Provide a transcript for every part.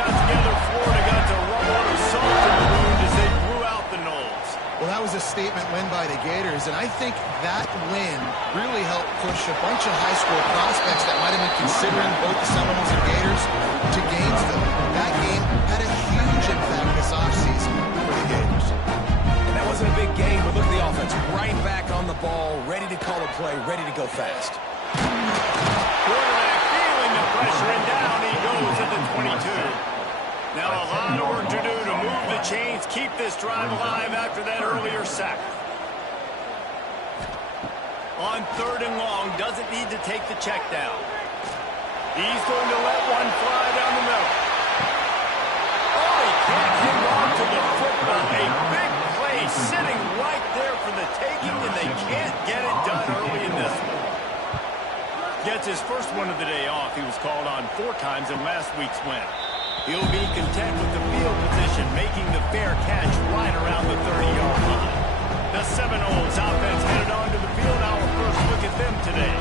got together, Florida got to rub a little salt in the wound as they blew out the Noles. Well, that was a statement win by the Gators, and I think that win really helped push a bunch of high school prospects that might have been considering both the Seminoles and Gators to Gainesville. That game had a huge impact this offseason for the Gators. And that wasn't a big game, but look at the offense. Right back on the ball, ready to call a play, ready to go fast. Quarterback feeling the pressure, and down he goes at the 22. Now a lot of work to do to move the chains, keep this drive alive after that earlier sack. On 3rd and long, doesn't need to take the check down. He's going to let one fly down the middle. Oh, he can't hang on to the football. A big play sitting right there for the taking, and they can't get it done early in this one. Gets his first one of the day off. He was called on 4 times in last week's win. He'll be content with the field position, making the fair catch right around the 30-yard line. The Seminoles offense headed onto the field. Our first look at them today.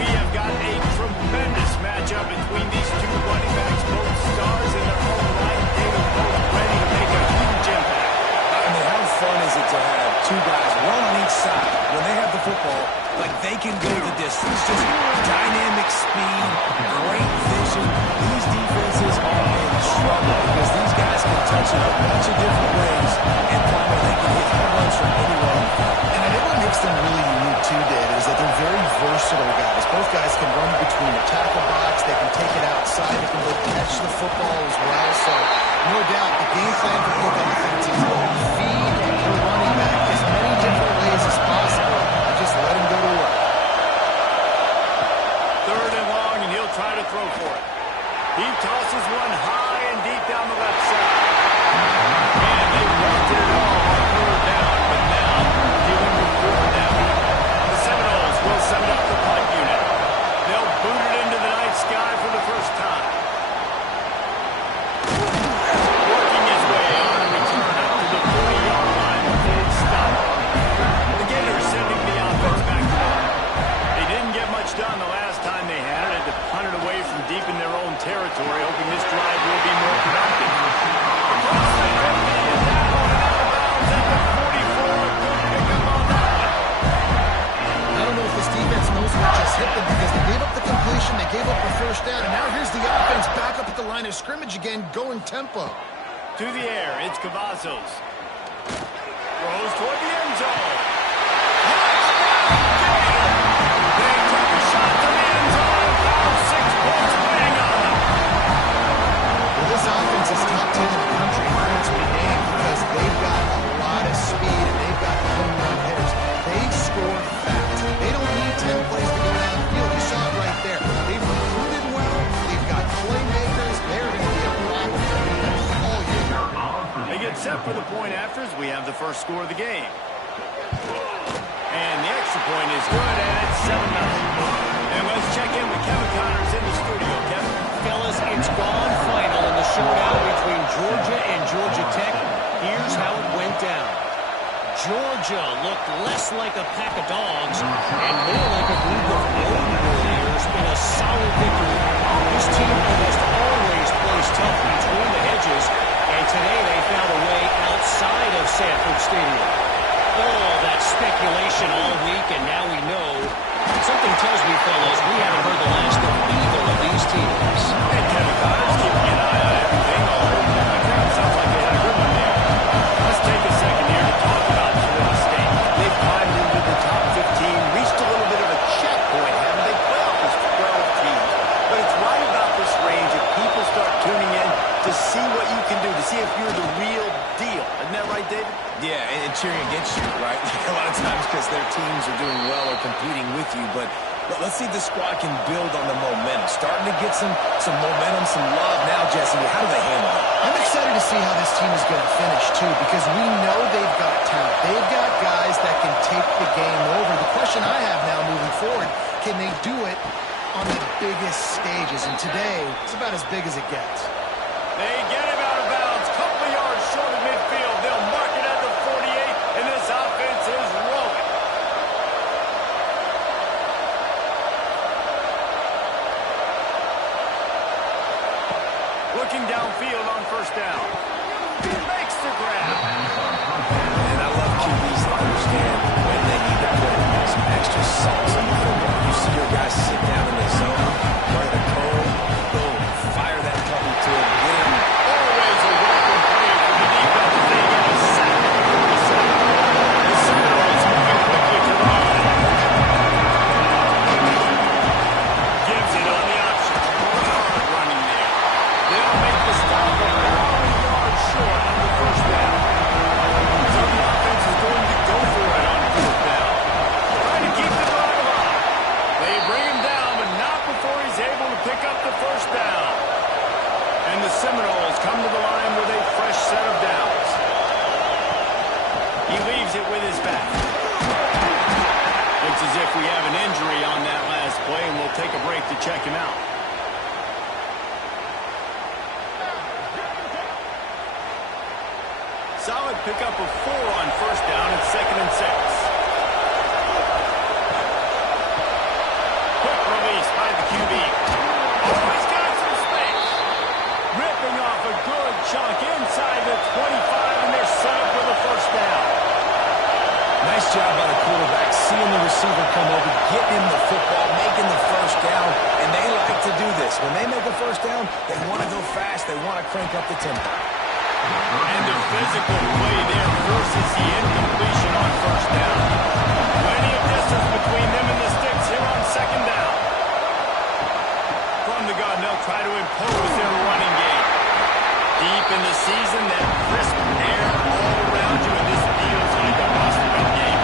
We have got a tremendous matchup between these two running backs, both stars in their own right. David, both ready to make a huge impact. I mean, how fun is it to have 2 guys, one on each side, when they have the football, like they can go the distance. Just dynamic speed, great vision. These defenses are in trouble because these guys can touch it a bunch of different ways, and probably they can hit home runs from anywhere on the field. And I think what makes them really unique too, David, is that they're very versatile guys. Both guys can run between the tackle box, they can take it outside, they can both catch the football as well. So, no doubt, the game plan for both offenses is feed the running back as many different ways as possible and just let him go to work. 3rd and long, and he'll try to throw for it. He tosses one high and deep down the left side. And they wanted it all on 3rd down, but now dealing with 4th down. The Seminoles will send up the punt unit. They'll boot it into the night sky for the first time. Working his way on a return up to the 40-yard line before it's stopped. The Gators sending the offense back to them. They didn't get much done the last time they had it. Had to punt it away from deep in their own territory, hoping this drive will be more productive. Across the 50 and down and out of bounds at the 44. Good pickup on that one. I don't know if this defense knows what just hit them because they gave up the completion, they gave up the first down, and now here's the offense back up at the line of scrimmage again, going tempo. To the air, it's Cavazos. Throws toward the end zone. They took a shot to the end zone and found 6 points waiting on them. Well, this offense is top 10 in the country in points per game because they've got a lot of speed and they've got home run hitters. They score fast. They don't need 10 plays to go downfield. You saw it right there. They've recruited well. They've got playmakers. They're going to be a problem for me all year. They get set for the point afters. We have the first score of the game. And the extra point is good, and it's 7-0. And let's check in with Kevin Connors in the studio. Kevin? Fellas, it's gone final in the showdown between Georgia and Georgia Tech. Here's how it went down. Georgia looked less like a pack of dogs and more like a group of road warriors in a solid victory. This team almost always plays tough between the hedges, and today they found a way outside of Sanford Stadium. All that speculation all week, and now we know. Something tells me, fellas, we haven't heard the last of either of these teams. And Kevin Connors keeping an eye on everything all over the country. It sounds like they had a good one there. Let's take a second here to talk about Florida State. They've climbed into the top 15, reached a little bit of a checkpoint, haven't they? Playoff is 12 teams. But it's right about this range if people start tuning in to see what you can do, to see if you're the real deal. Isn't that right, David? Yeah, and cheering against you, right? A lot of times because their teams are doing well or competing with you. But let's see if the squad can build on the momentum. Starting to get some momentum, some love now, Jesse. How do they handle it? I'm excited to see how this team is going to finish, too, because we know they've got talent. They've got guys that can take the game over. The question I have now moving forward, can they do it on the biggest stages? And today, it's about as big as it gets. They get him out of bounds. Couple of yards short of midfield. They'll mark it at the 48, and this offense is rolling. Looking downfield. understand when they need to put some extra sauce on the football. You see your guys sit down in the zone, run the curl, boom, fire that puppy to him, get him. Always a welcome play for the defense. They get a sack at the 37. The Seminoles moving quickly to the line. Gives it on the option. Hard running there. They'll make the stop a long yard short on the first down. So the offense is going to go for it on fourth down. Trying to keep the drive alive. They bring him down, but not before he's able to pick up the first down. And the Seminoles come to the line with a fresh set of downs. He leaves it with his back. Looks as if we have an injury on that last play, and we'll take a break to check him out. Solid pickup of 4 on first down and 2nd and 6. Quick release by the QB. Oh, he's got some space. Ripping off a good chunk inside the 25, and they're set up with a first down. Nice job by the quarterback, seeing the receiver come over, getting him the football, making the first down, and they like to do this. When they make a first down, they want to go fast, they want to crank up the tempo. And the physical play there forces the incompletion on first down. Plenty of distance between them and the sticks here on 2nd down. From the gun, they'll try to impose their running game. Deep in the season, that crisp air all around you, and this feels like a must-win game.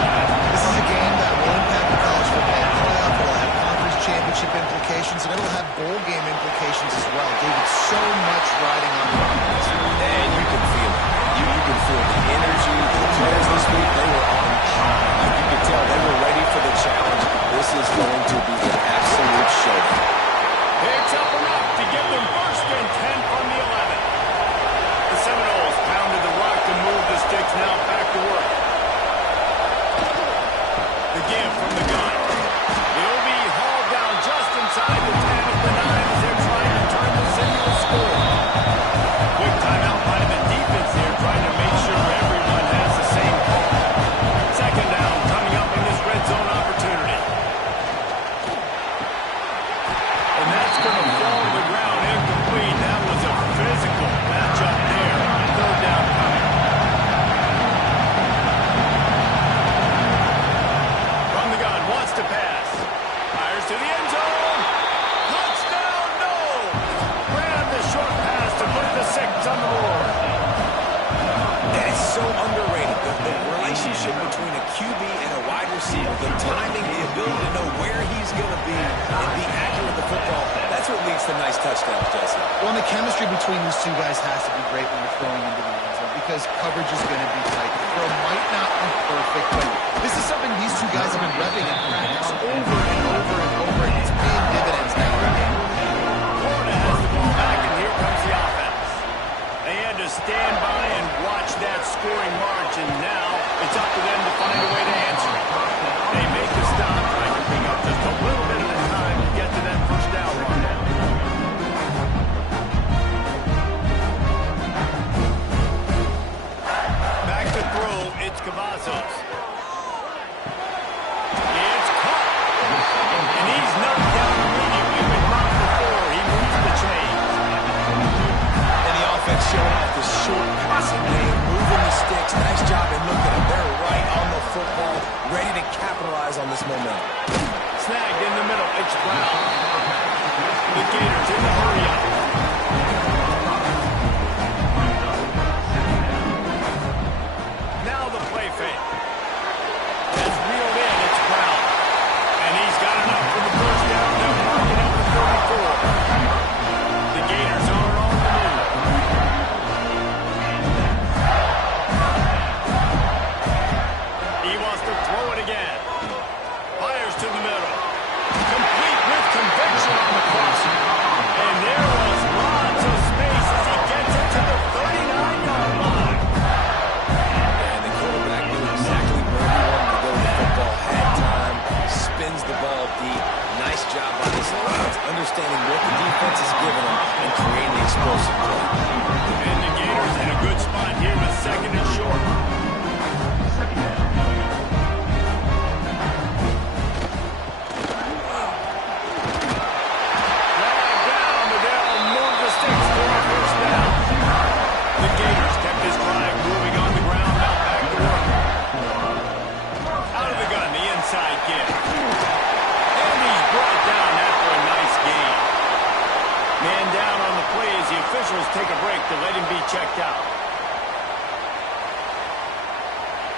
This is a game that will impact the college football playoff. It'll have conference championship implications, and it'll have bowl game implications as well. David, so much riding on the offense. And you can feel it. You can feel the energy. The players this week, they were on high. Like you could tell they were ready for the challenge. This is going to be an absolute showdown. Picks up enough to give them 1st and 10 from the 11. The Seminoles pounded the rock to move the sticks now back to work. The give from the gun. They'll be hauled down just inside the 10 of the 9 as they're trying to turn this into a score. Quick timeout by the defense here, trying to make sure everyone has the same call. 2nd down coming up in this red zone opportunity. And that's going to fall to the ground incomplete. That was a physical matchup there. 3rd down coming. From the gun, wants to pass. Fires to the end zone. Touchdown, no! Ran the short pass to put the 6 on the board. That is so underrated. The relationship between a QB and a wide receiver, the timing, the ability to know where he's going to be and be accurate with the football, that's what leads to nice touchdowns, Jesse. Well, and the chemistry between these two guys has to be great when you're throwing into the end zone because coverage is going to be tight. The throw might not be perfect, but this is something these two guys have been repping in practice over and over and over, and it's paying dividends now in the game. Florida has the ball back, and here comes the offense. They had to stand by and watch that scoring march, and now it's up to them to find a way to answer it. They make the stop, trying to pick up just a little bit of the time to get to that first down run. Back to throw, it's Cavazos. It's caught. And he's knocked down immediately with Mount before he moves the chains. And the offense showing off the short passing game, moving the sticks. Nice job, and look at them. They're right on the football, ready to capitalize on this momentum. Snagged in the middle. It's Brown. The Gators in the hurry-up. Now the play fake. That's reeled in. It's Brown. And he's got enough for the first down. They'll mark it at the 34. The Gators are on the move.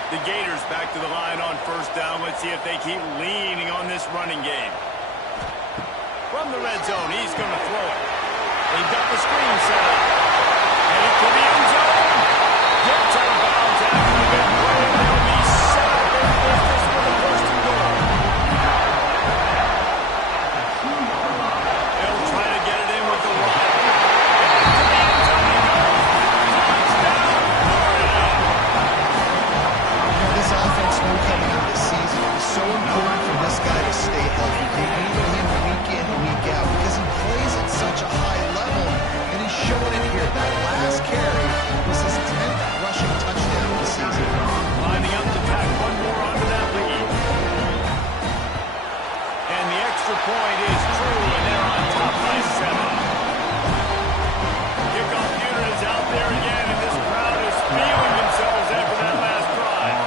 The Gators back to the line on first down. Let's see if they keep leaning on this running game. From the red zone, he's going to throw it. They've got the screen set up. Headed to the end zone. Gets out of bounds after the big play. They'll be set up in business for the first and goal. They'll try to get it in with the run. This offense knew coming into the season it was so important for this guy to stay healthy. They needed him week in, week out because he plays at such a high level, and he's showing it here. That last carry was his 10th rushing touchdown of the season. Lining up to tack one more onto that lead. And the extra point is true, and they're on top by 7. Kickoff unit is out there again, and this crowd is feeling themselves after that last drive.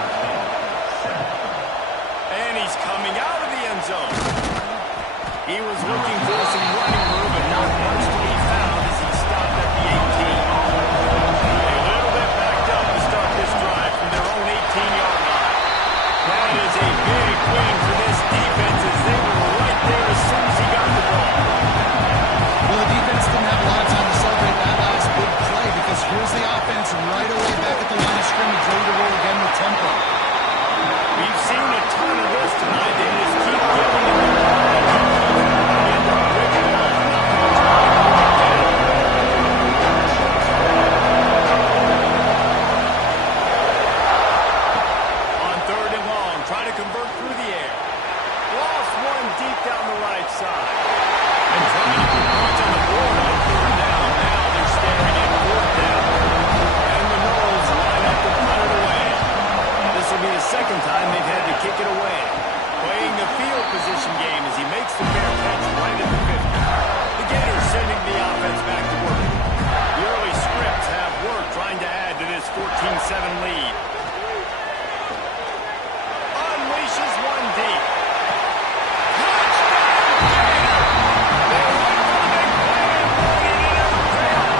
And he's coming out of the end zone. He was looking for some running room, but not much to be found as he stopped at the 18. A little bit backed up to start this drive from their own 18-yard line. That is a big win for this defense as they were right there as soon as he got the ball. Well, the defense didn't have a lot of time to celebrate that last big play because here's the offense right away back at the line of scrimmage, ready to roll again with tempo. We've seen a ton of this tonight. They just keep giving them the ball. On third and long, try to convert through the air. Lost one deep down the right side. And trying to put points on the board on third down. Now they're staring at fourth down. And the Knowles line up to punt it away. This will be the second time they've had to kick it away. Playing the field position game as he makes the fair catch right at the 50. The Gators sending the offense back to work. The early scripts have worked trying to add to this 14-7 lead. Unleashes one deep. Touchdown, Gator! They went for the big play and brought it in at the payoff.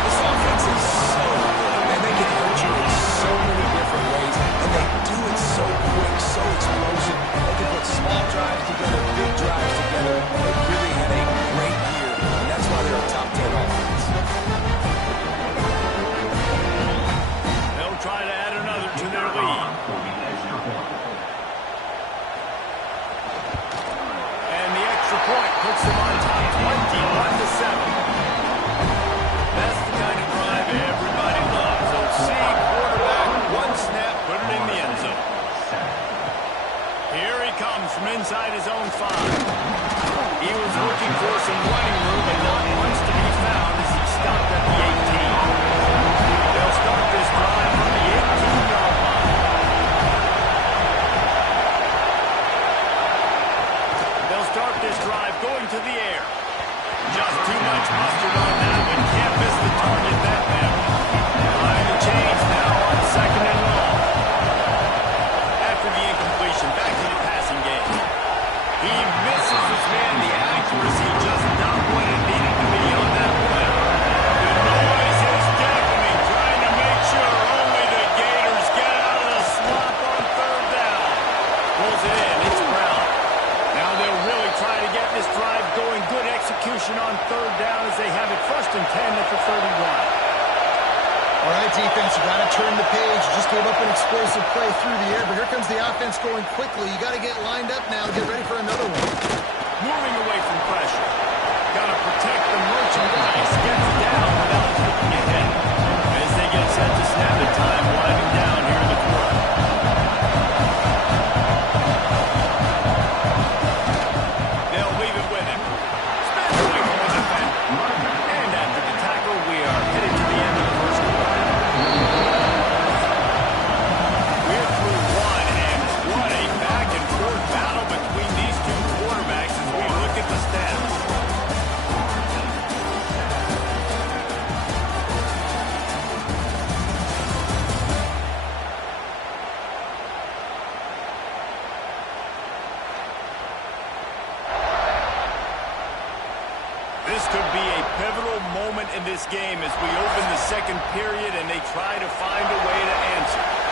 This offense is so good, and they can hurt you in so many different ways, and they do it so quick, so explosive. They can put small drives together, big drives together. They really had a great year, and that's why they're a top 10 offense. They'll try to add another to their lead. And the extra point puts them on top 21-7. That's the kind of drive everybody loves. So see quarterback, one snap, put it in the end zone. Here he comes from inside his own 5. He was looking for some running room, but not much to be found as he stopped at the 18. They'll start this drive from the 18-yard line. They'll start this drive going to the air. Just too much mustard on that one. Can't miss the target that badly. Line the chains now on second and long. After the incompletion, back to the passing game. He misses his man. The accuracy just not what it needed to be on that play. The noise is deafening, trying to make sure only the Gators get out of the slump on third down. Pulls it in. It's Brown. Now they'll really try to get this drive going. Good execution on third down as they have it first and 10 at the 31. All right, defense, you got to turn the page. You just gave up an explosive play through the air, but here comes the offense going quickly. You got to get lined up now. Get ready for another one. Moving away from pressure. Got to protect the merchandise. Gets down without taking a hit. As they get set to snap the time, winding down here in the quarter. They'll leave it with him. Spins away from the defender. And after the tackle, we are headed to the end of the first quarter. We're through one, and what a back-and-forth battle between these two quarterbacks as we look at the stats. This could be a pivotal moment in this game as we open the second period and they try to find a way to answer.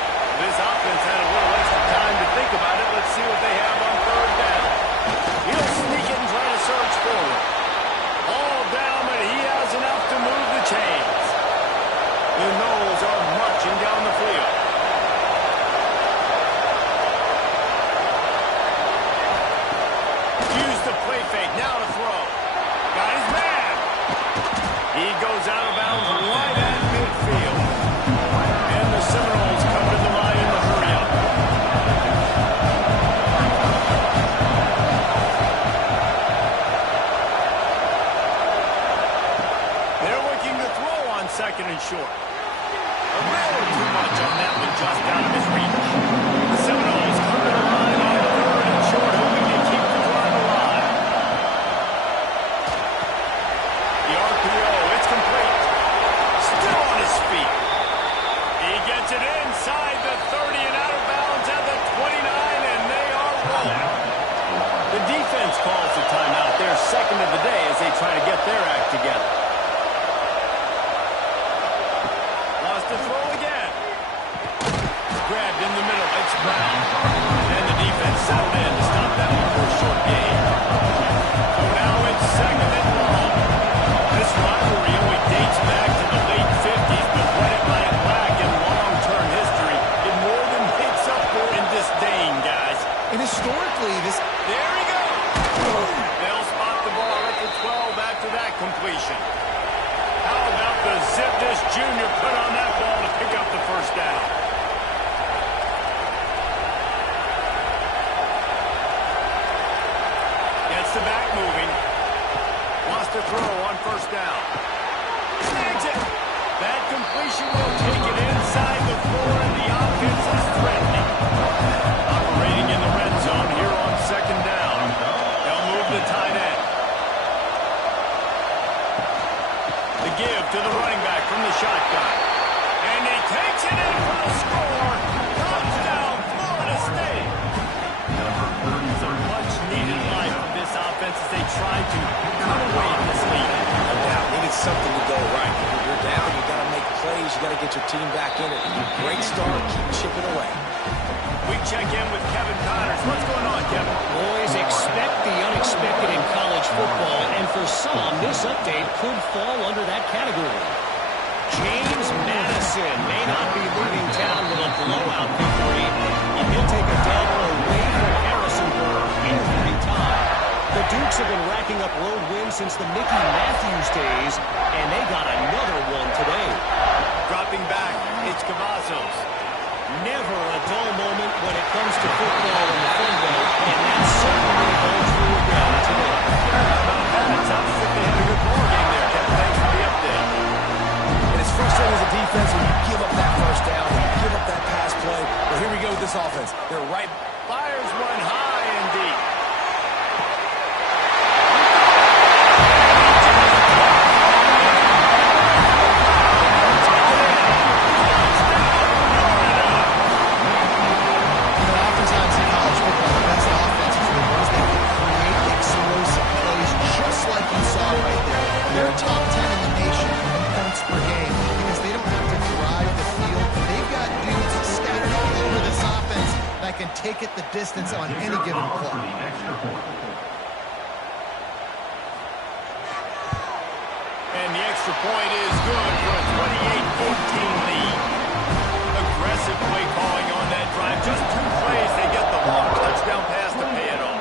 grabbed in the middle. It's Brown. And the defense settled in to stop that one for a short gain. So now it's second and long. This rivalry only dates back to the late 50s, but what it might lack in long-term history, it more than makes up for in disdain, guys. And historically, this... There he goes. They'll spot the ball at the 12 after that completion. How about the zip this junior put on that ball to pick up the first down? Gets the back moving. Wants to throw on first down. Snags it. That completion will take it inside the 4, and the offense is threatening. Operating in the red zone here on second down. They'll move the tight end. The give to the running back from the shotgun. And he takes it in for the score. Touchdown, Florida State. Much needed life from this offense as they try to cut away this lead. No doubt. Needed something to go right. If you're down, you got to make plays. You got to get your team back in it. Great start. Keep chipping away. We check in with Kevin Connors. What's going on, Kevin? Boys, expect the unexpected in college football, and for some, this update could fall under that category. James Madison may not be leaving town with a blowout victory, but he'll take a dub away from Harrisonburg every time. The Dukes have been racking up road wins since the Mickey Matthews days, and they got another one today. Dropping back, it's Cavazos. Never a dull moment when it comes to football in the Fun Belt, and that certainly holds true again today. Sounds like they had a good ball game there, Kevin. Thanks for the update. And it's frustrating as a defense when you give up that first down, when you give up that pass play. But here we go with this offense. They're right. Fires one high and deep. Oftentimes in college football, the best offenses are the ones that can create explosive plays, just like you saw right there. They're top 10 in the nation in points per game because they don't have to drive the field. They've got dudes scattered all over this offense that can take it the distance on any given play. And the extra point is good for a 28-14 lead. Aggressive play calling on that drive. Just 2 plays, they get the long touchdown pass to pay it off.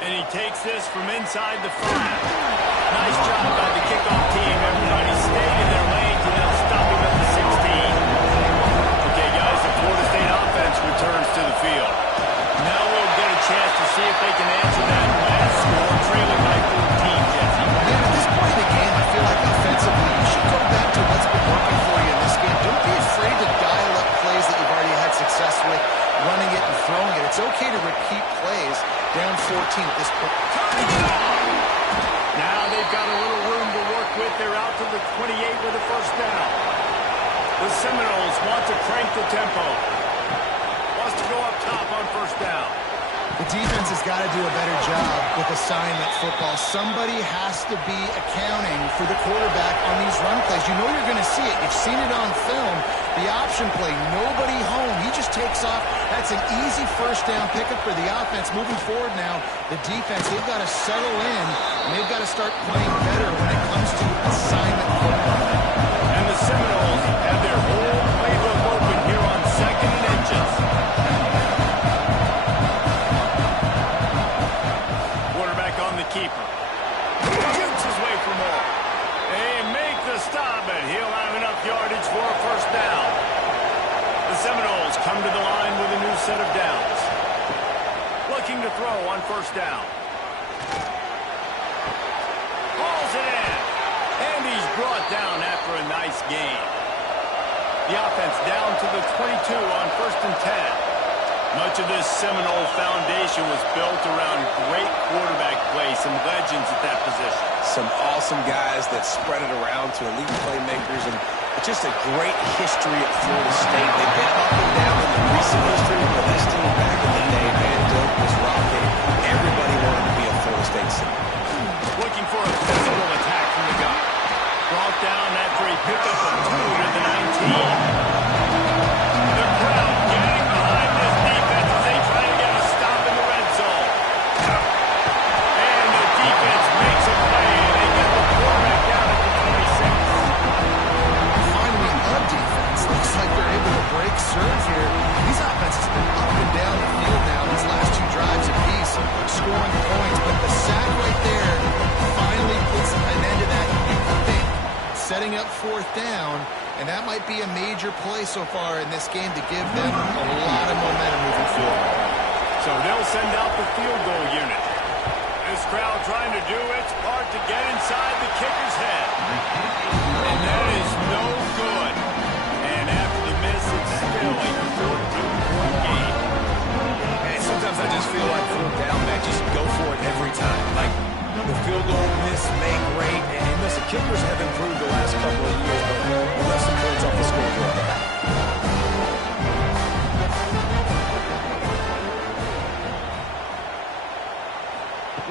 And he takes this from inside the 5. Nice job by the kickoff team. Everybody stayed in their lanes, and they'll stop him at the 16. Okay, guys, the Florida State offense returns to the field. Now we'll get a chance to see if they can answer that last score, trailing by 14, Jesse. Yeah, at this point in the game, I feel like offensively, you should go back to what's been working for you in this game. Don't be afraid to dial up plays that you've already had success with, running it and throwing it. It's okay to repeat plays down 14 at this point. Now they've got a little room to work with. They're out to the 28 with a first down. The Seminoles want to crank the tempo. Wants to go up top on first down. The defense has got to do a better job with assignment football. Somebody has to be accounting for the quarterback on these run plays. You know you're going to see it. You've seen it on film. The option play, nobody home. He just takes off. That's an easy first down pickup for the offense. Moving forward now, the defense, they've got to settle in, and they've got to start playing better when it comes to assignment football. And the Seminoles have their whole playbook open here on second and inches. Quarterback on the keeper. Shoots his way for more. They make the stop, and he'll have enough yardage for a first down. The Seminoles come to the line with a new set of downs. Looking to throw on first down. Hauls it in. And he's brought down after a nice gain. The offense down to the 22 on first and 10. Much of this Seminole foundation was built around great quarterback play, some legends at that position. Some awesome guys that spread it around to elite playmakers, and just a great history at Florida State. They've been up and down in the recent history, but this team back in the day, man, Doak was rocking. Everybody wanted to be a Florida State center. Looking for a physical attack from the gun. Brought down after he picked up a 2 to the 19. setting up fourth down, and that might be a major play so far in this game to give them a lot of momentum moving forward. So they'll send out the field goal unit. This crowd trying to do its part to get inside the kicker's head. And that is no good. And after the miss, it's still a 14-point game. And sometimes I just feel like fourth down, man, just go for it every time. Like, the field goal miss, make rate. And listen, kickers have improved the last couple of years, but we left some points off the scoreboard.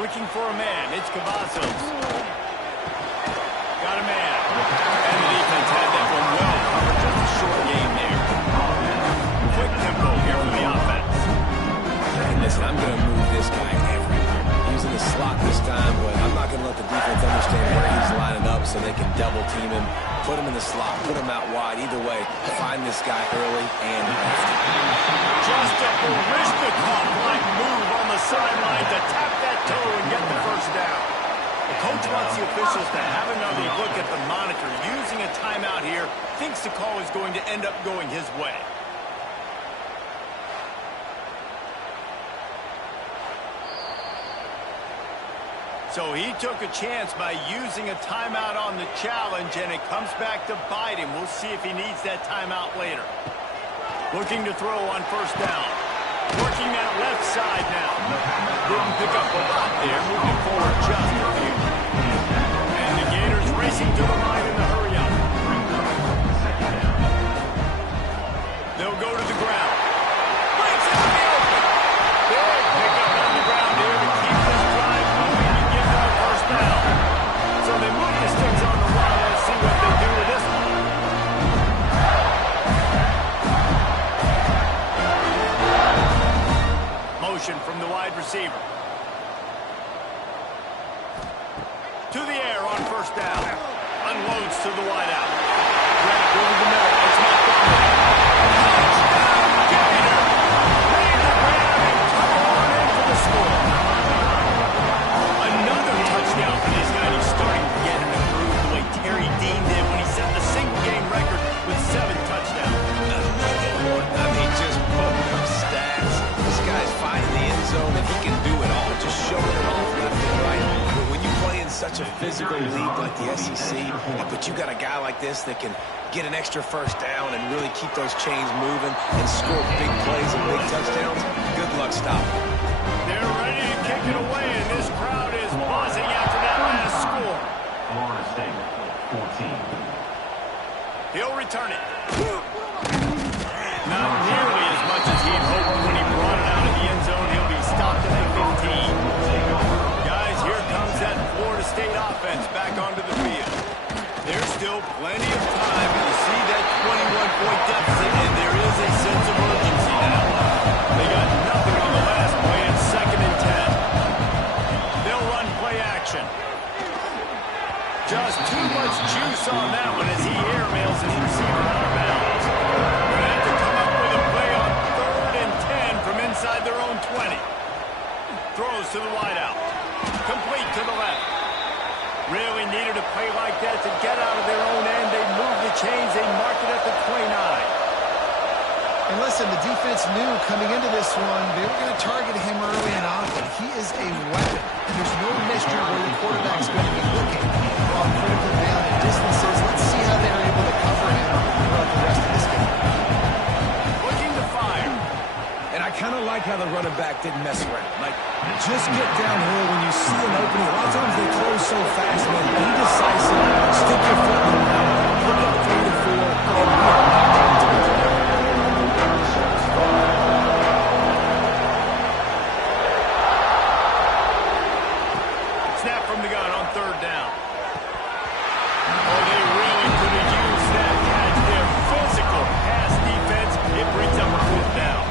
Looking for a man. It's Cavazos. Got a man. And the defense had that one well covered. Just a short game there. Quick tempo here for the offense. And listen, I'm going to move this guy everywhere. He's in the slot this time, but I'm not going to let the defense understand where he's lining up so they can double team him, put him in the slot, put him out wide. Either way, find this guy early and often. Just a Barishnikov-like move on the sideline to tap that toe and get the first down. The coach wants the officials to have another look at the monitor. Using a timeout here, thinks the call is going to end up going his way. So he took a chance by using a timeout on the challenge, and it comes back to bite him. We'll see if he needs that timeout later. Looking to throw on first down. Working that left side now. Didn't pick up a lot there. Moving forward just a few. And the Gators racing to the line in the hurry up. They'll go to the ground. Breaks it in the open. Big pickup on the ground here to keep this drive moving and give them a first down. So they move the sticks on the line. Let's see what they do with this one. From the wide receiver. To the air on first down. Unloads to the wideout. Right over the middle. It's Montgomery. Touchdown, Gator. Made the grab and come on in for the score. Another touchdown for this guy. He's starting to get an improved the way Terry Dean did when he set the single-game record with 7 touchdowns. Another one. I mean, just putting up stats. This guy's finding the end zone, and he can do it all. Just showing it off left and right. But when you play in such a physical league like the SEC, but you got a guy like this that can get an extra first down and really keep those chains moving and score big plays and big touchdowns, good luck stopping. They're ready to kick it away, and this crowd is buzzing after that last score. Florida State, 14. He'll return it. Not nearly as much as he'd hoped when he brought it out of the end zone. He'll be stopped at the 15. Guys, here comes that Florida State offense back onto the field. There's still plenty of time to see that 21-point deficit, and there is a sense of urgency now. They got nothing on the last play. It's 2nd and 10. They'll run play action. Just too much juice on that one as he airmails his receiver out of bounds. Going to have to come up with a play on 3rd and 10 from inside their own 20. Throws to the wideout. Complete to the left. Really needed a play like that to get out of their own end. They move the chains. They mark it at the 29. And listen, the defense knew coming into this one, they were going to target him early and often. He is a weapon. There's no mystery where the quarterback's going to be looking on critical down and distances. Let's see how they're able to cover him throughout the rest of this game. Looking to fire. And I kind of like how the running back didn't mess around. Like, just get downhill when you see an opening. A lot of times they close so fast, man. Be decisive. Stick your foot in the ground. Pick up 3 to 4. And we are locked into the play. Snap from the gun on 3rd down. Oh, they really could have used that catch there. Physical pass defense. It brings up a 4th down.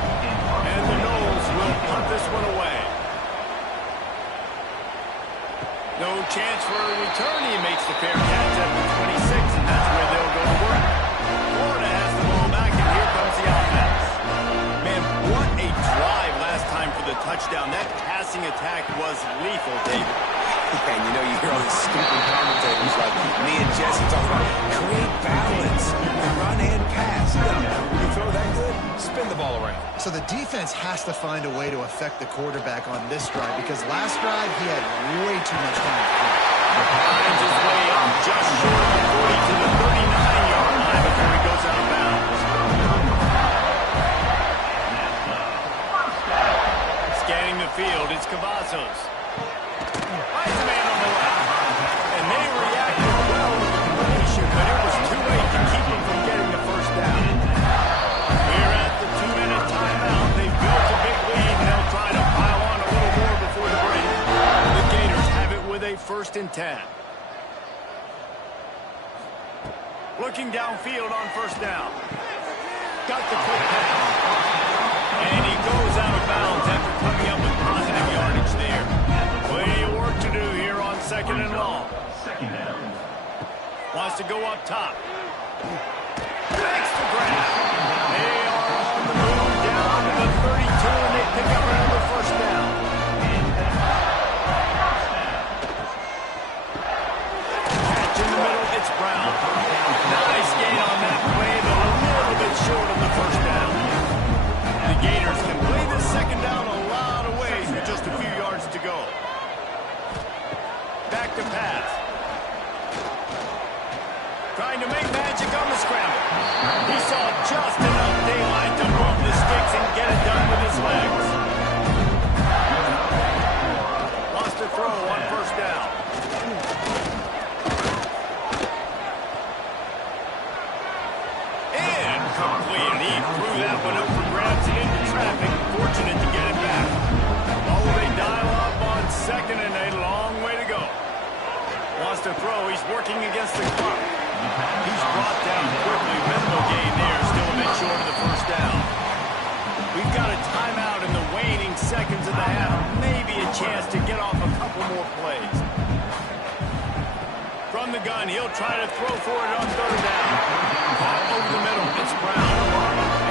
And the Noles will punt this one away. No chance for a return. He makes the fair catch at the 26, and that's where they'll go to work. Florida has the ball back, and here comes the offense. Man, what a drive last time for the touchdown. That passing attack was lethal, David. And you know, you hear all these stupid commentators like me and Jeff Jesse talks about create balance, run and pass. Now, when you throw that good, spin the ball around. So the defense has to find a way to affect the quarterback on this drive because last drive he had way too much time to throw. Finds his way up just short of the 40 to the 39-yard line before he goes out of bounds. Scanning the field, it's Cavazos. Finds a man on the left. And they reacted well with the completion, but it was too late to keep him from getting the first down. We're at the 2-minute timeout. They've built a big lead, and they'll try to pile on a little more before the break. The Gators have it with a 1st and 10. Looking downfield on 1st down. Got the quick pass. And he goes out of bounds after coming up with positive yardage there. Plenty of work to do here on 2nd and long. Second down. Wants to go up top. Makes the grab. They are on the move down to the 32, and they pick up another 1st down. Catch in the middle, it's Brown. Nice gain on that play, but a little bit short of the 1st down. The Gators can play this 2nd down a lot of ways with just a few yards to go. Back to pass. Trying to make magic on the scramble. He saw just enough daylight to move the sticks and get it done with his legs. Lost a throw on 1st down. And complete. He threw that one up for grabs into traffic. Fortunate to get it back. Oh, they dial up on 2nd and a long way to go. Wants to throw. He's working against the clock. He's brought down quickly. Minimal gain there. Still a bit short of the 1st down. We've got a timeout in the waning seconds of the half. Maybe a chance to get off a couple more plays. From the gun, he'll try to throw for it on 3rd down. Caught over the middle. It's Brown.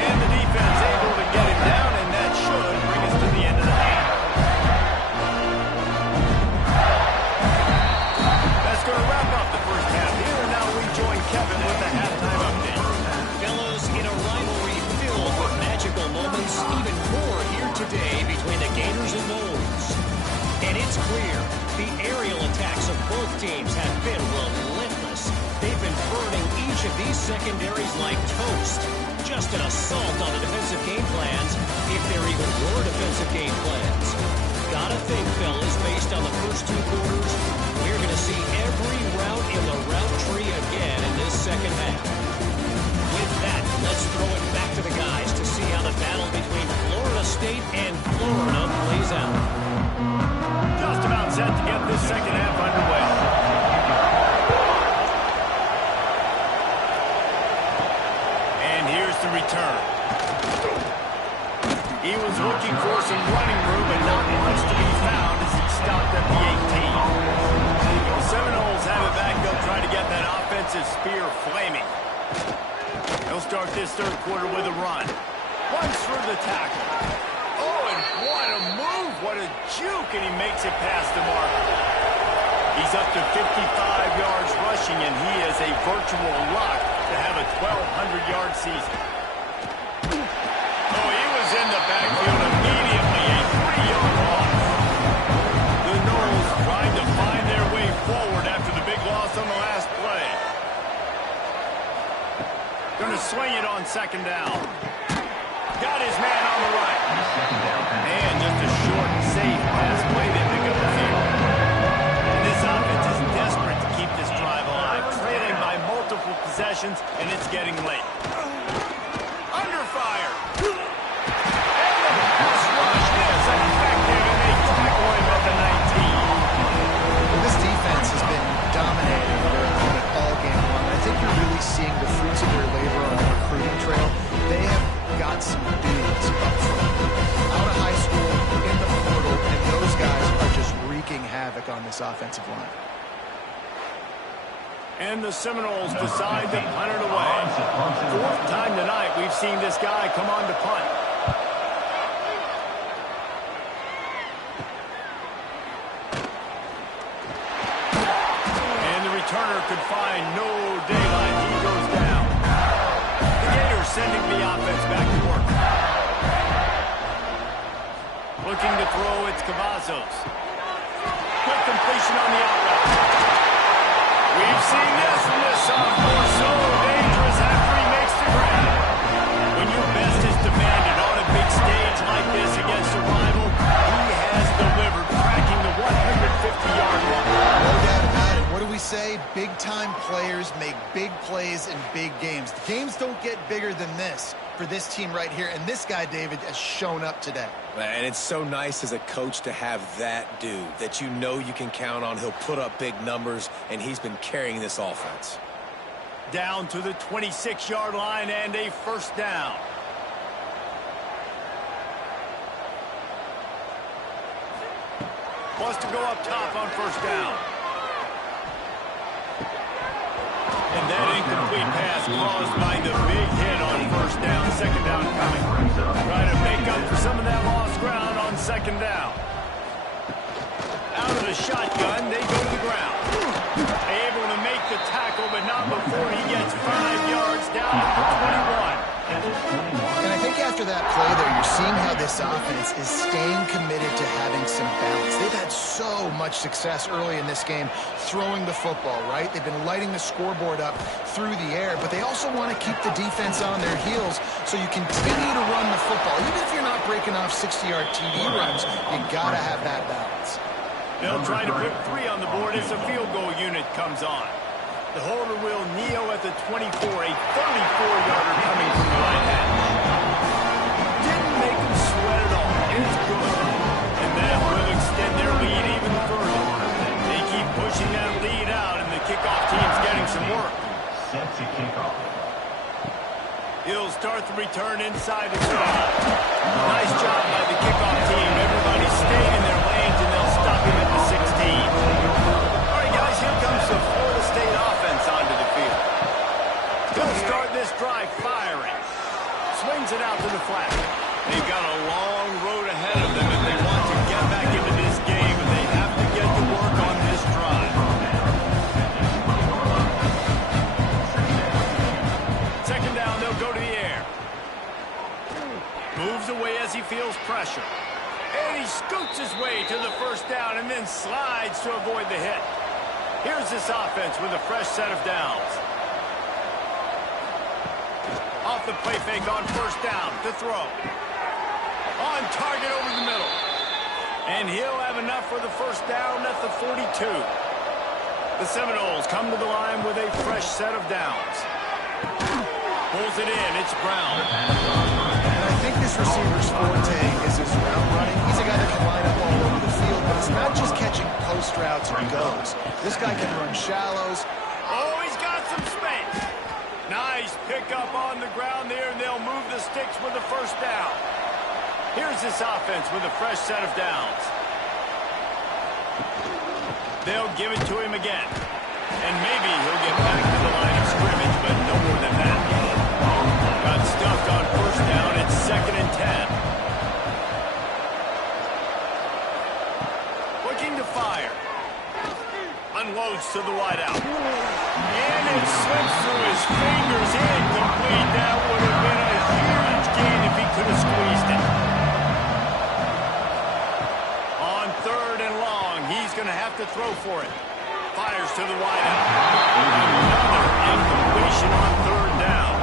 And the defense able to get him down, and that should bring us to the end of the half. That's going to wrap up the 1st half here, and now we join Kevin with the halftime update. Fellas, in a rivalry filled with magical moments, even more here today between the Gators and Noles. And it's clear, the aerial attacks of both teams have been relentless. They've been burning each of these secondaries like toast. Just an assault on the defensive game plans, if there even were defensive game plans. Gotta think, fellas, based on the first 2 quarters, we're going to see every route in the route tree again in this 2nd half. With that, let's throw it back to the guys to see how the battle between Florida State and Florida plays out. Just about set to get this 2nd half underway. And here's the return. He was looking for some running room, but not much to be found as he stopped at the 18. The Seminoles have it back. They'll try to get that offensive spear flaming. They'll start this 3rd quarter with a run. Runs through the tackle. Oh, and what a move. What a juke, and he makes it past the mark. He's up to 55 yards rushing, and he is a virtual lock to have a 1,200-yard season. Oh, he was in the backfield immediately, a 3-yard loss. The Noles trying to find their way forward after the big loss on the last play. Going to swing it on 2nd down. Got his man on the right. And just a short, safe pass play. They pick up the field. And this offense is desperate to keep this drive alive, trailing by multiple possessions, and it's getting late. Under fire. And the pass rush is effective, and they tackle him at the 19. Well, this defense has been dominating their opponent all game long. I think you're really seeing the fruits of their labor on the recruiting trail. They have got some dudes up front, out of high school, in the portal, and those guys are just wreaking havoc on this offensive line. And the Seminoles decide to punt it away. 4th time tonight we've seen this guy come on to punt. And the returner could find no sending the offense back to work. Looking to throw, it's Cavazos. Quick completion on the out route. We've seen this from this sophomore. So dangerous after he makes the grab. When your best is demanded on a big stage like this against a rival, he has delivered, cracking the 150-yard line. No doubt about it. What do we say? Big-time players make big plays in big games. The games don't get bigger than this for this team right here, and this guy, David, has shown up today. And it's so nice as a coach to have that dude that you know you can count on. He'll put up big numbers, and he's been carrying this offense. Down to the 26-yard line and a first down. Wants to go up top on first down. And that incomplete pass caused by the big hit on first down. Second down coming. Trying to make up for some of that lost ground on second down. Out of the shotgun, they go to the ground. Able to make the tackle, but not before he gets 5 yards down to the 21. And I think after that play there, you're seeing how this offense is staying committed to having some balance. They've had so much success early in this game throwing the football, right? They've been lighting the scoreboard up through the air, but they also want to keep the defense on their heels so you continue to run the football. Even if you're not breaking off 60-yard TD runs, you got to have that balance. They'll try to put 3 on the board as the field goal unit comes on. The holder will kneel at the 24, a 34-yarder coming from the right hash. Didn't make them sweat at all. It's good. And that will extend their lead even further. They keep pushing that lead out, and the kickoff team's getting some work. Set to kickoff. He'll start the return inside the 12. Nice job by the kickoff team. Everybody staying in their lanes, and they'll stop him at the 16. All right, guys, here comes the Florida State offense onto the field. He'll start this drive firing. Swings it out to the flat. They've got a long road ahead of them if they want to get back into this game, and they have to get to work on this drive. Second down, they'll go to the air. Moves away as he feels pressure. And he scoots his way to the first down and then slides to avoid the hit. Here's this offense with a fresh set of downs. Off the play fake on first down to throw. On target over the middle. And he'll have enough for the first down at the 42. The Seminoles come to the line with a fresh set of downs. Pulls it in. It's Brown. And I think this receiver's forte is his route running. He's a guy that can line up all over the field, but it's not just catching post routes and goes. This guy can run shallows. Oh, he's got some space. Nice pickup on the ground there, and they'll move the sticks with the first down. Here's this offense with a fresh set of downs. They'll give it to him again. And maybe he'll get back to the line of scrimmage, but no more than that. Got stuffed on first down. It's 2nd and 10. Looking to fire. Unloads to the wideout. And it slips through his fingers. Incomplete. That would have been a huge gain if he could have squeezed it. On 3rd and long, he's going to have to throw for it. Fires to the wideout. Another incompletion on 3rd down.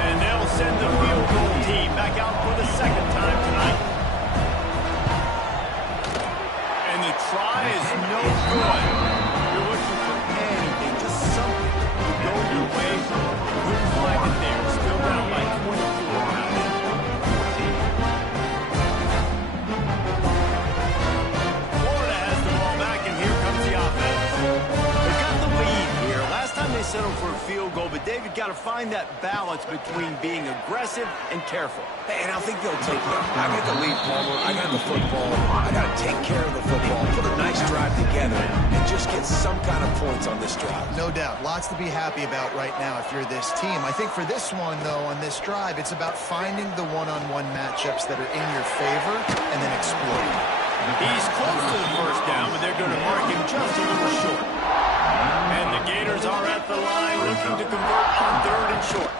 And they'll send the field goal team back out for the 2nd time tonight. And the try is no good. You're looking for anything, just something to go your way. Couldn't find it there. Still down by 24 now. Florida has the ball back, and here comes the offense. They've got the lead here. Last time they settled for a field goal, but David got to find that balance between being aggressive and careful. And I think they'll take that. I got the lead, Palmer. I got the football. I got to take care of the football, put a nice drive together, and just get some kind of points on this drive. No doubt. Lots to be happy about right now if you're this team. I think for this one, though, on this drive, it's about finding the one-on-one matchups that are in your favor and then exploiting. He's close to the first down, but they're going to mark him just a little short. And the Gators are at the line looking to convert on 3rd and short.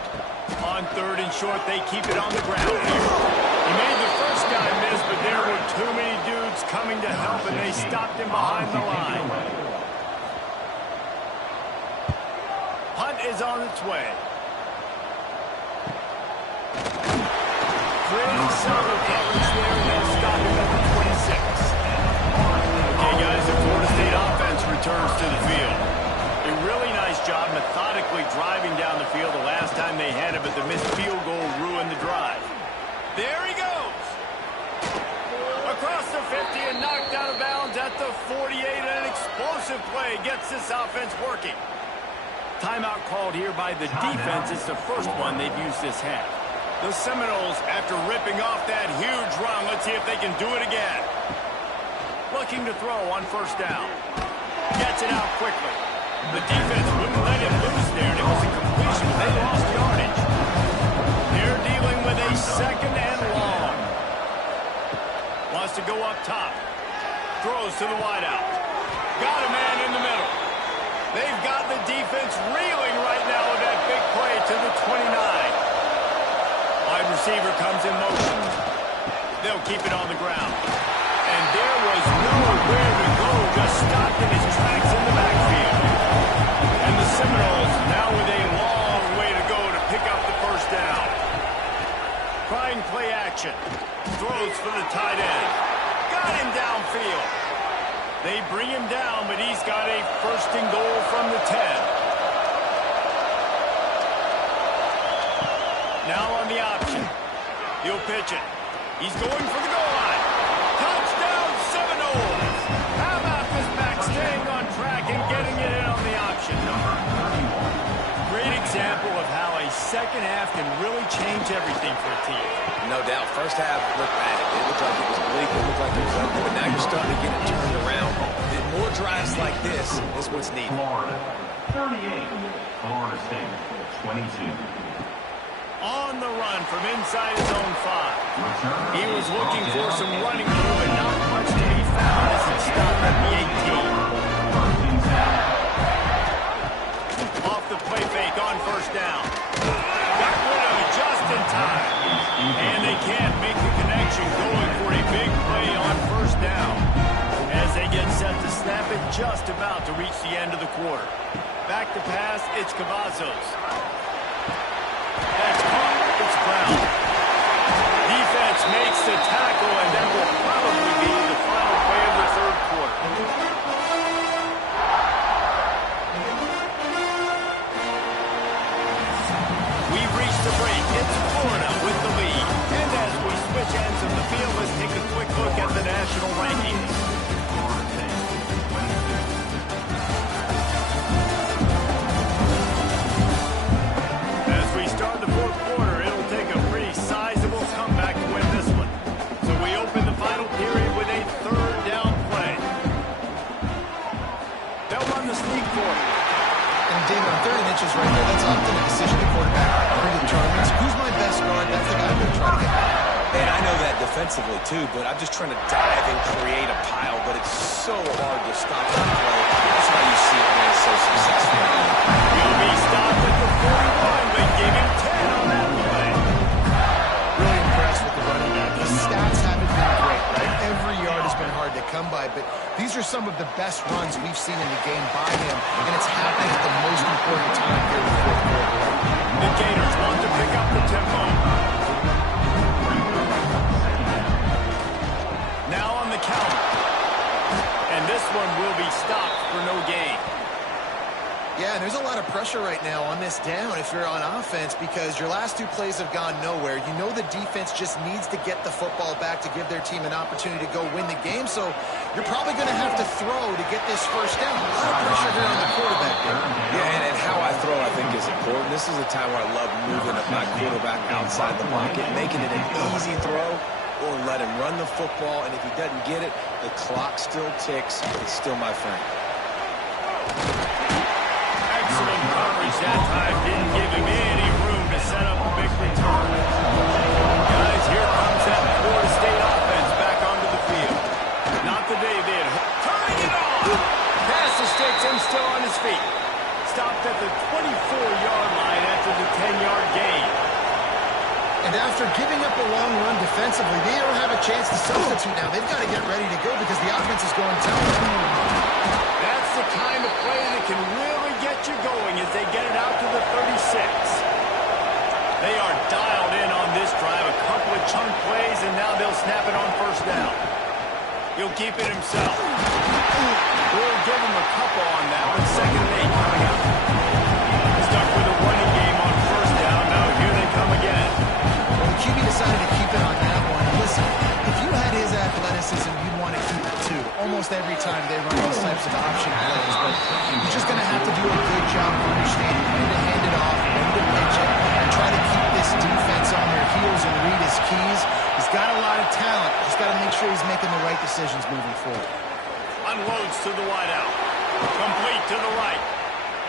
On on 3rd and short. They keep it on the ground here. He made the first guy miss, but there were too many dudes coming to help, and they stopped him behind the line. Punt is on its way. Pretty solid coverage there, and they'll stop him at the 26. Okay, guys, the Florida State offense returns to the field. A really nice job methodically driving down the field the last time they had it, but the missed field goal ruined the drive. There he goes. Across the 50 and knocked out of bounds at the 48. An explosive play gets this offense working. Timeout called here by the defense. It's the first one they've used this half. The Seminoles, after ripping off that huge run, let's see if they can do it again. Looking to throw on 1st down. Gets it out quickly. The defense wouldn't let him loose there, and it was a completion. They lost yardage. They're dealing with a 2nd and long. Wants to go up top. Throws to the wideout. Got a man in the middle. They've got the defense reeling right now with that big play to the 29. Wide receiver comes in motion. They'll keep it on the ground. And there was nowhere to go, just stopped in his tracks in the backfield. And the Seminoles now with a long way to go to pick up the 1st down. Trying play action. Throws for the tight end. Got him downfield. They bring him down, but he's got a 1st and goal from the 10. Now on the option. He'll pitch it. He's going for the goal line. Touchdown, Seminoles. How about this back staying on track and getting it in on the option? Great example of how a 2nd half can really change everything for a team. No doubt. First half looked bad. It looked like it was bleak. It looked like it was ugly. But now you're starting to get it turned around. And more drives like this is what's needed. Florida 38, Florida State 22. On the run from inside his own 5. He was looking for some running room, but not much to be found as he stopped at the 18. Off the play fake on 1st down. Got rid of it just in time. And they can't make the connection, going for a big play on 1st down. As they get set to snap it, just about to reach the end of the quarter. Back to pass, it's Cavazos. That's caught. It's Brown. Defense makes the tackle, and that will probably be the final play of the 3rd quarter. We've reached the break. It's Florida with the lead. And as we switch ends of the field, let's take a quick look at the national rankings. Start the 4th quarter, it'll take a pretty sizable comeback to win this one. So we open the final period with a 3rd down play. They'll run the sneak for it. And David, on 3rd and inches right there, that's often a decision the quarterback brings to tournaments. Who's my best guard? That's the guy I'm going to try to get back. And I know that defensively, too, but I'm just trying to dive and create a pile, but it's so hard to stop that play. That's why you see it when so successful. He'll be stopped at the 41. They gave him 10 on that play. Really impressed with the running back. The stats haven't been great, right? Every yard has been hard to come by, but these are some of the best runs we've seen in the game by him, and it's happening at the most important time here in the 4th quarter. The Gators want to pick up the tempo. Now on the counter. And this one will be stopped for no gain. Yeah, and there's a lot of pressure right now on this down if you're on offense because your last 2 plays have gone nowhere. You know the defense just needs to get the football back to give their team an opportunity to go win the game, so you're probably going to have to throw to get this 1st down. A lot of pressure here on the quarterback there. Yeah, and how I throw, I think, is important. This is a time where I love moving my quarterback outside the pocket, making it an easy throw, or let him run the football, and if he doesn't get it, the clock still ticks. It's still my friend. Excellent coverage that time. Didn't give him any room to set up a big return. Guys, here comes that Florida State offense back onto the field. Not the day they had. Turning it on! Pass the sticks and still on his feet. Stopped at the 24-yard line after the 10-yard gain. And after giving up a long run defensively, they don't have a chance to substitute now. They've got to get ready to go because the offense is going tempo. That's the kind of play that can really get you going as they get it out to the 36. They are dialed in on this drive. A couple of chunk plays, and now they'll snap it on first down. He'll keep it himself. We'll give him a couple on that one. 2nd and 8 coming up. Stuck with a running game on first down. Now here they come again. Well, the QB decided to keep it on that one. And listen, if you had his athleticism, you'd want to keep it too. Almost every time they run these types of option plays. But you're just going to have to do a good job of understanding when to hand it off, when to pitch it, and try to keep this defense on their heels and read his keys. He's got a lot of talent. Just got to make sure he's making the right decisions moving forward. Unloads to the wideout. Complete to the right.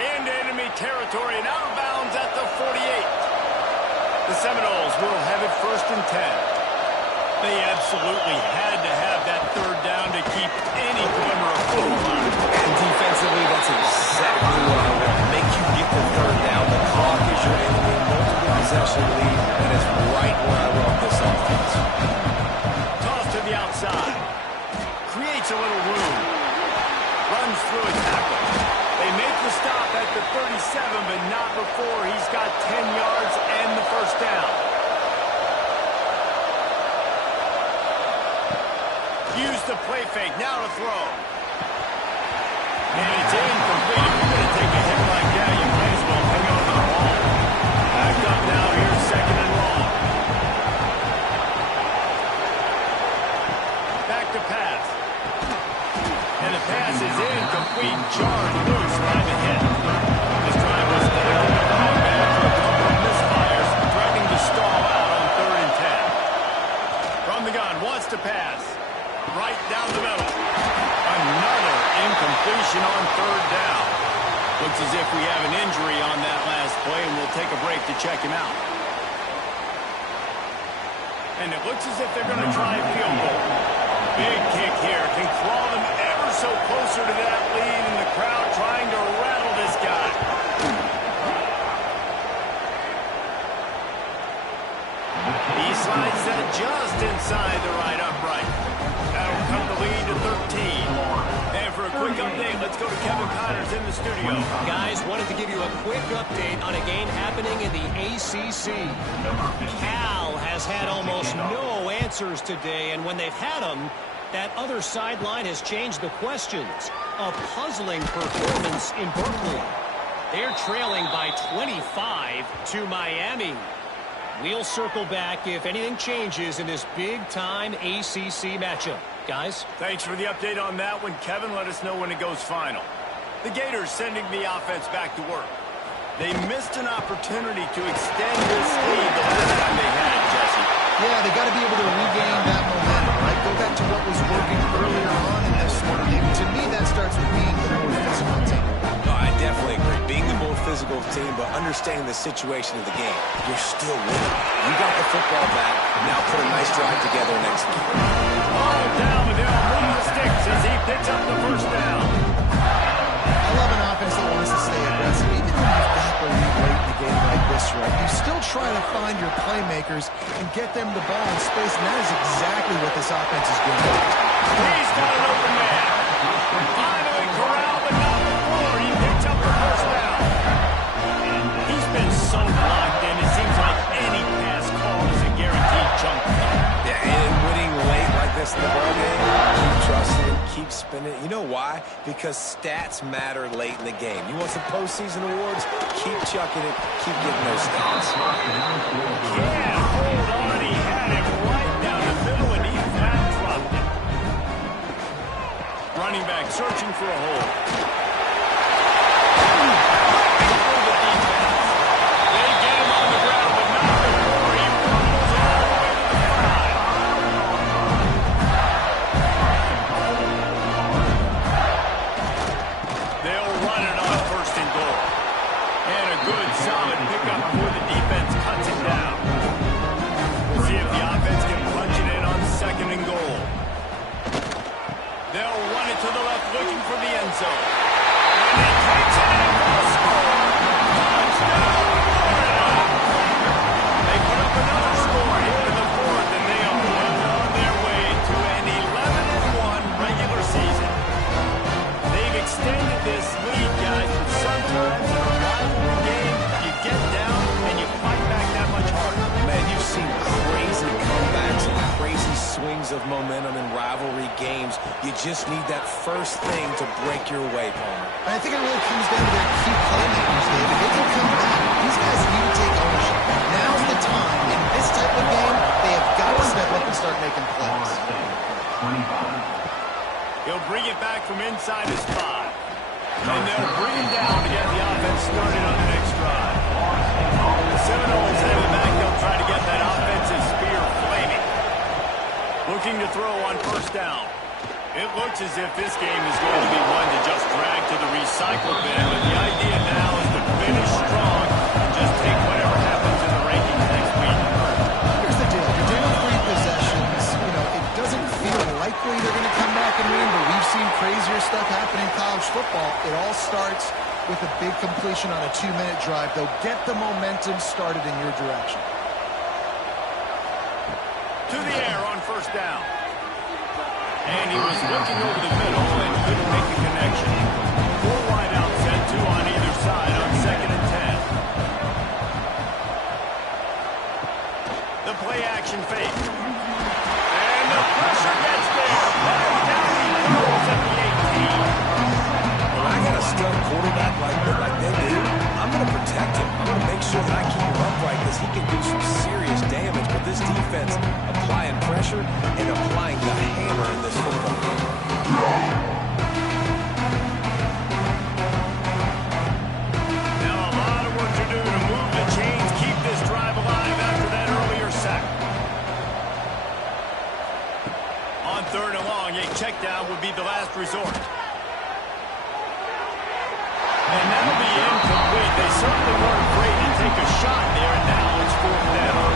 Into enemy territory and out of bounds at the 48. The Seminoles will have it 1st and 10. They absolutely had to have that 3rd down to keep any glimmer of hope alive. And defensively, that's exactly what I want. Make you get the 3rd down. The clock is your enemy. Multiple possession lead. That is right where I want this offense. Toss to the outside. Creates a little room. Runs through a tackle. They make the stop at the 37, but not before he's got 10 yards and the 1st down. Use the play fake. Now to throw. And it's incomplete. If you're going to take a hit like that, you might as well hang on to the ball. Backed up now. Here's 2nd and long. Back to pass. And the pass is incomplete. Jarred loose by the hit. This drive was tackled back after a couple of misfires, threatening to stall out on 3rd and 10. From the gun, wants to pass. Right down the middle. Another incompletion on 3rd down. Looks as if we have an injury on that last play, and we'll take a break to check him out. And it looks as if they're going to try a field goal. Big kick here. Can claw them ever so closer to that lead, and the crowd trying to rattle this guy. He slides that just inside the right upright. That'll cut the lead to 13. And for a quick update, let's go to Kevin Connors in the studio. Guys, wanted to give you a quick update on a game happening in the ACC. Cal has had almost no answers today, and when they've had them, that other sideline has changed the questions. A puzzling performance in Berkeley. They're trailing by 25 to Miami. We'll circle back if anything changes in this big-time ACC matchup. Guys? Thanks for the update on that one, Kevin. Let us know when it goes final. The Gators sending the offense back to work. They missed an opportunity to extend this lead the last time they had, Jesse. Yeah, they got to be able to regain that momentum, right? Go back to what was working earlier on in this one. And to me, that starts with being the more physical team. No, I definitely agree. Being the more physical team, but understanding the situation of the game. You're still winning. You got the football back. Now put a nice drive together next week. Oh, down, but they'll move the sticks as he picks up the 1st down. I love an offense that wants to stay aggressive. Even when you've got the lead late in a game like this, right? You still try to find your playmakers and get them the ball in space, and that is exactly what this offense is doing. He's got an open man. Finally corralled, but not before he picks up the 1st down. He's been so locked in, it seems like any pass call is a guaranteed chunk. Yeah, and winning late like this in the ballgame, keep trusting, keep spinning. You know why? Because stats matter late in the game. You want some postseason awards? Keep chucking it, keep getting those stats. Yeah, hold on, he had it right down the middle, and he flat dropped it. Running back searching for a hole. They get him on the ground, but not before he rumbles all the way to the 5. They'll run it on 1st and goal. And a good, solid pickup before the defense cuts it down. We'll see if the offense can punch it in on 2nd and goal. They'll run it to the left, looking for the end zone. of momentum in rivalry games. You just need that first thing to break your way, Palmer. And I think it really comes down to their key playmakers, David. They can come back. These guys need to take ownership. Now's the time. In this type of game, they have got to step up and start making plays. 25. He'll bring it back from inside his 5. And they'll bring it down to get the offense started on the next drive. The Seminoles headed back. They'll try to get that offensive spear flaming. Looking to throw on first down. It looks as if this game is going to be one to just drag to the recycle bin. But the idea now is to finish strong and just take whatever happens in the rankings next week. Here's the deal. You're down 3 possessions. You know, it doesn't feel likely they're going to come back and win, but we've seen crazier stuff happen in college football. It all starts with a big completion on a 2-minute drive. They'll get the momentum started in your direction. To the air on first down. And he was looking over the middle and couldn't make the connection. 4 wide out set, 2 on either side on 2nd and 10. The play action fake. And the pressure gets there. Down he goes at the 18. When I got a stud quarterback like they do, I'm going to protect him. I'm going to make sure that I keep him upright because he can do some serious damage. But this defense applying pressure and applying the hammer in this football game. Now a lot of work to do to move the chains, keep this drive alive after that earlier sack. On 3rd and long, a check down would be the last resort. And that'll be incomplete. They certainly weren't afraid to take a shot there, and now it's 4th down.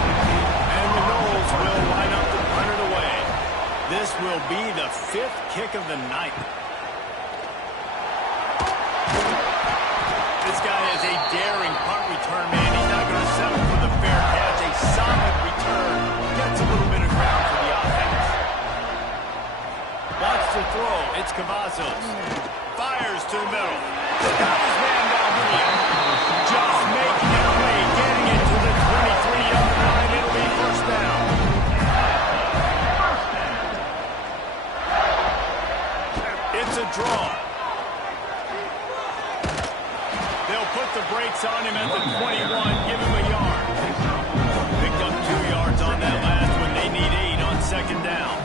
And the Noles will line up to punt it away. This will be the 5th kick of the night. This guy is a daring punt return man. He's not going to settle for the fair catch. A solid return. Gets a little bit of ground for the offense. Wants to throw. It's Cavazos. Fires to the middle. Got his man down here. Just making it away. Getting it to the 23-yard line. It'll be first down. It's a draw. They'll put the brakes on him at the 21. Give him a yard. Picked up 2 yards on that last one. They need 8 on 2nd down.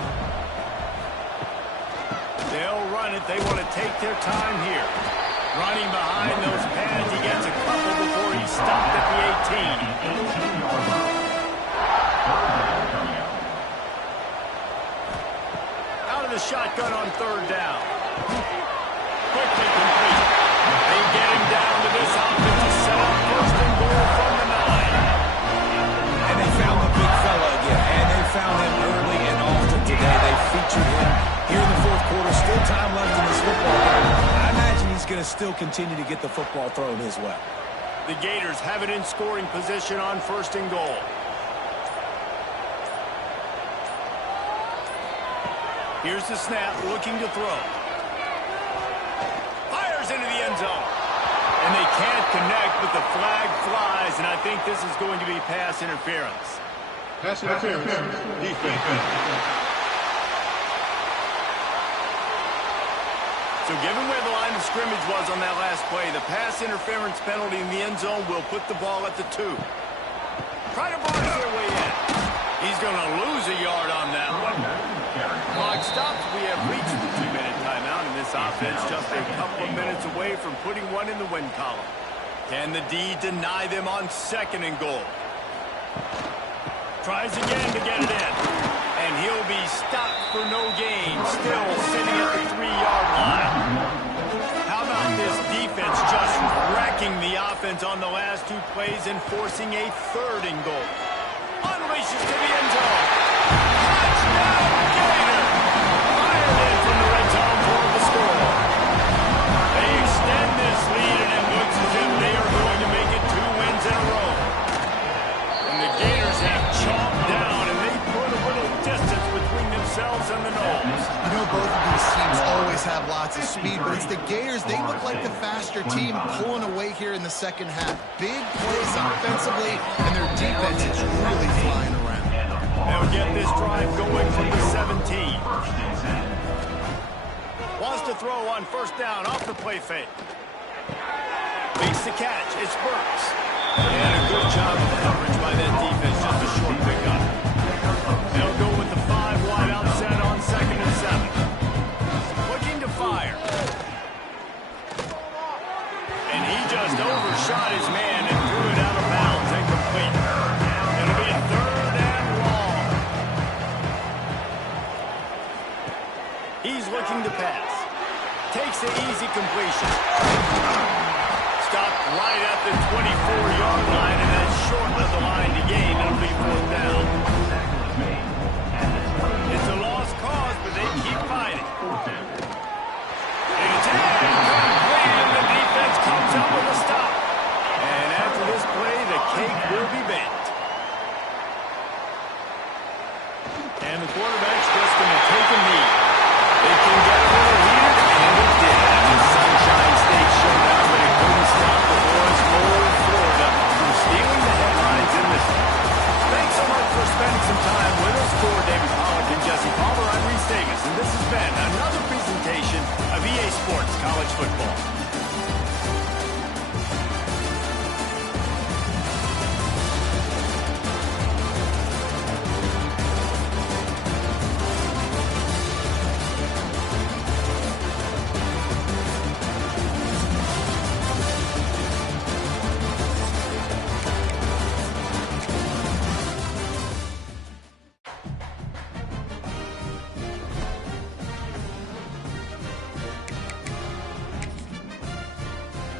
They'll run it. They want to take their time here. Running behind those pads. He gets a couple before he's stopped at the 18. Out of the shotgun on 3rd down. Quickly complete. They get him down to this offensive setup. 1st and goal from the 9. And they found the big fella again. And they found him early and often today. They featured him here in the 4th quarter. Still time left in this football game. I imagine he's going to still continue to get the football thrown his way. The Gators have it in scoring position on 1st and goal. Here's the snap, looking to throw. Fires into the end zone. And they can't connect, but the flag flies, and I think this is going to be pass interference. Pass interference. Defense. So given where the line of scrimmage was on that last play, the pass interference penalty in the end zone will put the ball at the 2. Try to barge their way in. He's going to lose a yard on that one. Clock stops. We have reached the 2-minute timeout, and this offense just a couple of minutes away from putting one in the win column. Can the D deny them on 2nd and goal? Tries again to get it in. And he'll be stopped for no gain. Still sitting at the 3-yard line. How about this defense just wrecking the offense on the last 2 plays and forcing a 3rd and goal? Unleashes to the end zone. Touchdown, Gator! Fired in from the red zone for the score. They extend this lead, and it looks as if they are going to make it 2 wins in a row. And the Gators have chomped down, and they put a little distance between themselves and the Noles. You know, both of these teams always have lots of speed, but it's the Gators. They look like the faster team pulling away here in the 2nd half. Big plays offensively, and their defense is really flying around. They'll They'll get this drive going from the 17. Wants to throw on first down off the play fake. Makes the catch. It's Burks. And a good job of coverage by that defense. Just a short pickup. They'll go with the 5 wide outset on 2nd and 7. Looking to fire. And he just overshot his man and threw it out of bounds. Incomplete. It'll be a 3rd and long. He's looking to pass. Takes the easy completion. Stopped right at the 24-yard line, and that's short of the line to gain. It'll be 4th down. It's a lost cause, but they keep fighting. It's incomplete, and the defense comes up with a stop. And after this play, the cake will be baked. And the quarterback's just going to take a knee.